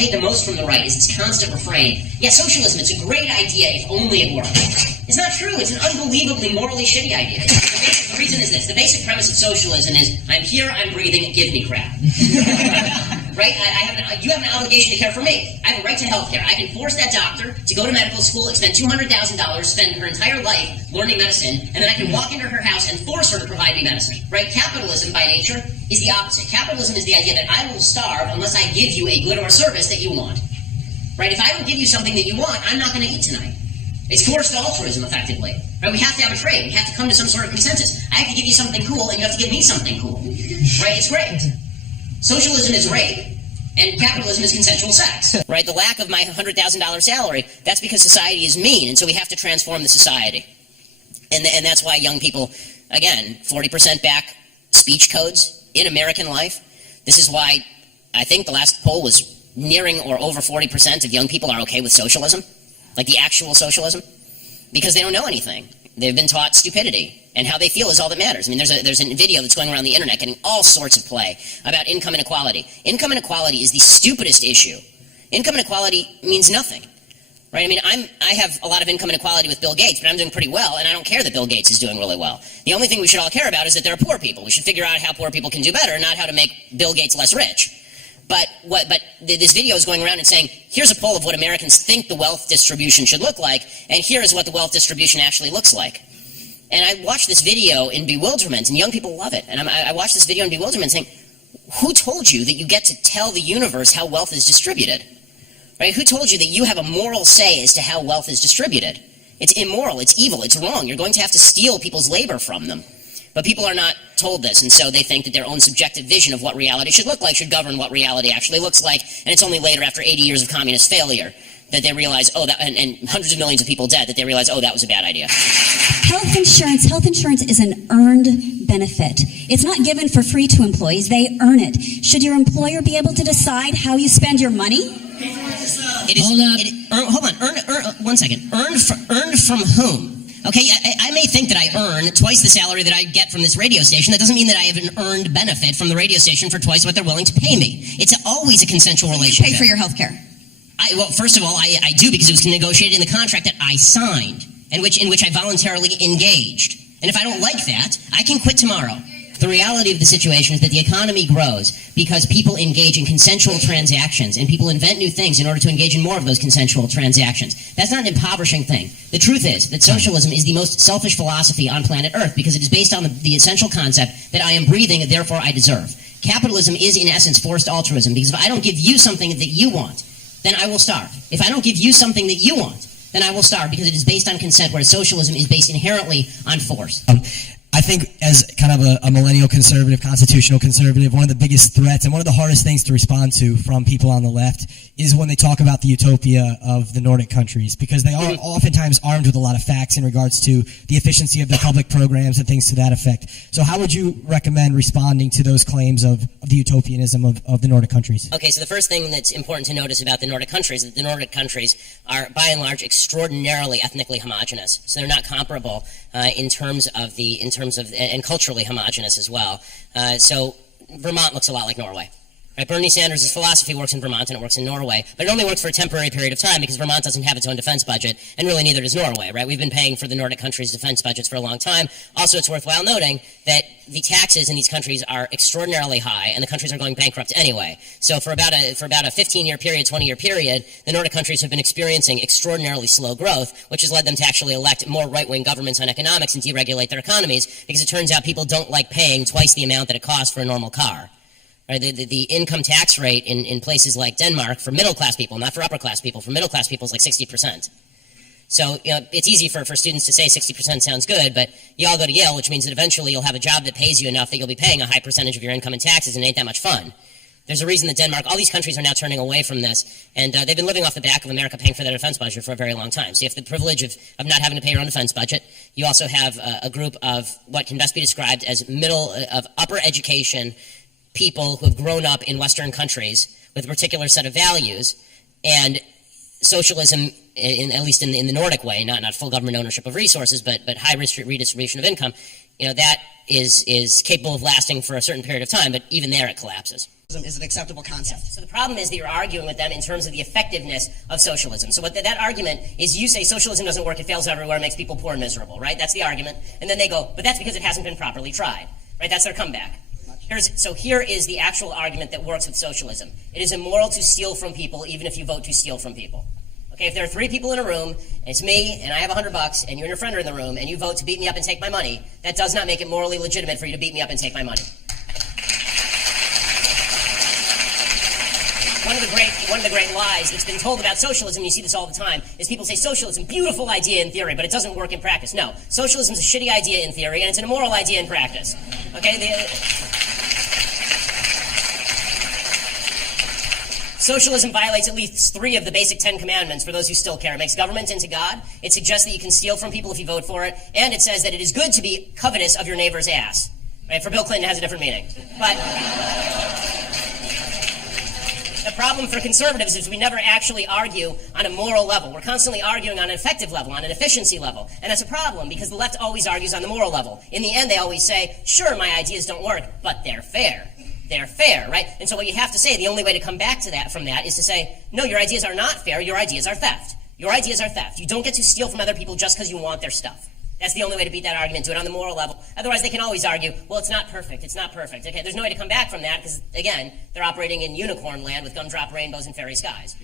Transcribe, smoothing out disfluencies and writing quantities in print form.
hate the most from the right is this constant refrain, yeah, socialism, it's a great idea if only it worked. It's not true. It's an unbelievably morally shitty idea. The reason is this. The basic premise of socialism is, I'm here, I'm breathing, give me crap. Right? You have an obligation to care for me. I have a right to health care. I can force that doctor to go to medical school, expend $200,000, spend her entire life learning medicine, and then I can walk into her house and force her to provide me medicine. Right? Capitalism, by nature, is the opposite. Capitalism is the idea that I will starve unless I give you a good or service that you want. Right? If I don't give you something that you want, I'm not going to eat tonight. It's forced altruism, effectively. Right? We have to have a trade. We have to come to some sort of consensus. I have to give you something cool, and you have to give me something cool. Right? It's great. Socialism is rape, and capitalism is consensual sex. Right? The lack of my $100,000 salary, that's because society is mean, and so we have to transform the society. And that's why young people, again, 40% back speech codes in American life. This is why I think the last poll was nearing or over 40% of young people are okay with socialism, like the actual socialism, because they don't know anything. They've been taught stupidity, and how they feel is all that matters. I mean, there's a video that's going around the internet getting all sorts of play about income inequality. Income inequality is the stupidest issue. Income inequality means nothing, right? I mean, I have a lot of income inequality with Bill Gates, but I'm doing pretty well, and I don't care that Bill Gates is doing really well. The only thing we should all care about is that there are poor people. We should figure out how poor people can do better, not how to make Bill Gates less rich. But this video is going around and saying, here's a poll of what Americans think the wealth distribution should look like, and here is what the wealth distribution actually looks like. And I watched this video in bewilderment, and young people love it. And I watched this video in bewilderment saying, who told you that you get to tell the universe how wealth is distributed? Right? Who told you that you have a moral say as to how wealth is distributed? It's immoral, it's evil, it's wrong. You're going to have to steal people's labor from them. But people are not told this, and so they think that their own subjective vision of what reality should look like should govern what reality actually looks like, and it's only later, after 80 years of communist failure, that they realize, and hundreds of millions of people dead, that they realize, that was a bad idea. Health insurance is an earned benefit. It's not given for free to employees, they earn it. Should your employer be able to decide how you spend your money? Hold on, one second. Earned from whom? Okay, I may think that I earn twice the salary that I get from this radio station. That doesn't mean that I have an earned benefit from the radio station for twice what they're willing to pay me. It's always a consensual relationship. You pay for your health care? Well, first of all, I do, because it was negotiated in the contract that I signed, in which I voluntarily engaged. And if I don't like that, I can quit tomorrow. The reality of the situation is that the economy grows because people engage in consensual transactions, and people invent new things in order to engage in more of those consensual transactions. That's not an impoverishing thing. The truth is that socialism is the most selfish philosophy on planet Earth because it is based on the essential concept that I am breathing, therefore I deserve. Capitalism is, in essence, forced altruism, because if I don't give you something that you want, then I will starve. If I don't give you something that you want, then I will starve, because it is based on consent, whereas socialism is based inherently on force. I think, as kind of a millennial conservative, constitutional conservative, one of the biggest threats and one of the hardest things to respond to from people on the left is when they talk about the utopia of the Nordic countries, because they are oftentimes armed with a lot of facts in regards to the efficiency of their public programs and things to that effect. So how would you recommend responding to those claims of the utopianism of the Nordic countries? Okay, so the first thing that's important to notice about the Nordic countries is that the Nordic countries are, by and large, extraordinarily ethnically homogenous. So they're not comparable and culturally homogenous as well. So Vermont looks a lot like Norway. Right? Bernie Sanders' philosophy works in Vermont and it works in Norway, but it only works for a temporary period of time because Vermont doesn't have its own defense budget, and really neither does Norway. Right? We've been paying for the Nordic countries' defense budgets for a long time. Also, it's worthwhile noting that the taxes in these countries are extraordinarily high, and the countries are going bankrupt anyway. So for about a 15-year period, 20-year period, the Nordic countries have been experiencing extraordinarily slow growth, which has led them to actually elect more right-wing governments on economics and deregulate their economies, because it turns out people don't like paying twice the amount that it costs for a normal car. Right? The income tax rate in places like Denmark for middle-class people, not for upper-class people, for middle-class people is like 60%. So, it's easy for students to say 60% sounds good, but you all go to Yale, which means that eventually you'll have a job that pays you enough that you'll be paying a high percentage of your income in taxes, and it ain't that much fun. There's a reason that Denmark, all these countries are now turning away from this, and they've been living off the back of America paying for their defense budget for a very long time. So you have the privilege of not having to pay your own defense budget. You also have a group of what can best be described as upper education people who have grown up in Western countries with a particular set of values, and socialism, at least in the Nordic way, not full government ownership of resources, but high redistribution of income, that is capable of lasting for a certain period of time, but even there it collapses. is an acceptable concept. So the problem is that you're arguing with them in terms of the effectiveness of socialism. So what that argument is, you say socialism doesn't work, it fails everywhere, it makes people poor and miserable, right? That's the argument. And then they go, but that's because it hasn't been properly tried, right? That's their comeback. Here is the actual argument that works with socialism. It is immoral to steal from people even if you vote to steal from people. Okay, if there are 3 people in a room, and it's me, and I have $100, and you and your friend are in the room, and you vote to beat me up and take my money, that does not make it morally legitimate for you to beat me up and take my money. One of the great lies that's been told about socialism, you see this all the time, is people say socialism, beautiful idea in theory, but it doesn't work in practice. No, socialism is a shitty idea in theory, and it's an immoral idea in practice. Okay, socialism violates at least 3 of the basic 10 commandments for those who still care. It makes government into God. It suggests that you can steal from people if you vote for it. And it says that it is good to be covetous of your neighbor's ass. Right? For Bill Clinton, it has a different meaning. But the problem for conservatives is we never actually argue on a moral level. We're constantly arguing on an effective level, on an efficiency level. And that's a problem because the left always argues on the moral level. In the end, they always say, sure, my ideas don't work, but they're fair. They're fair, right? And so what you have to say, the only way to come back to that from that is to say, no, your ideas are not fair, your ideas are theft. Your ideas are theft. You don't get to steal from other people just because you want their stuff. That's the only way to beat that argument, do it on the moral level. Otherwise, they can always argue, well, it's not perfect, it's not perfect. Okay, there's no way to come back from that because, again, they're operating in unicorn land with gumdrop rainbows and fairy skies.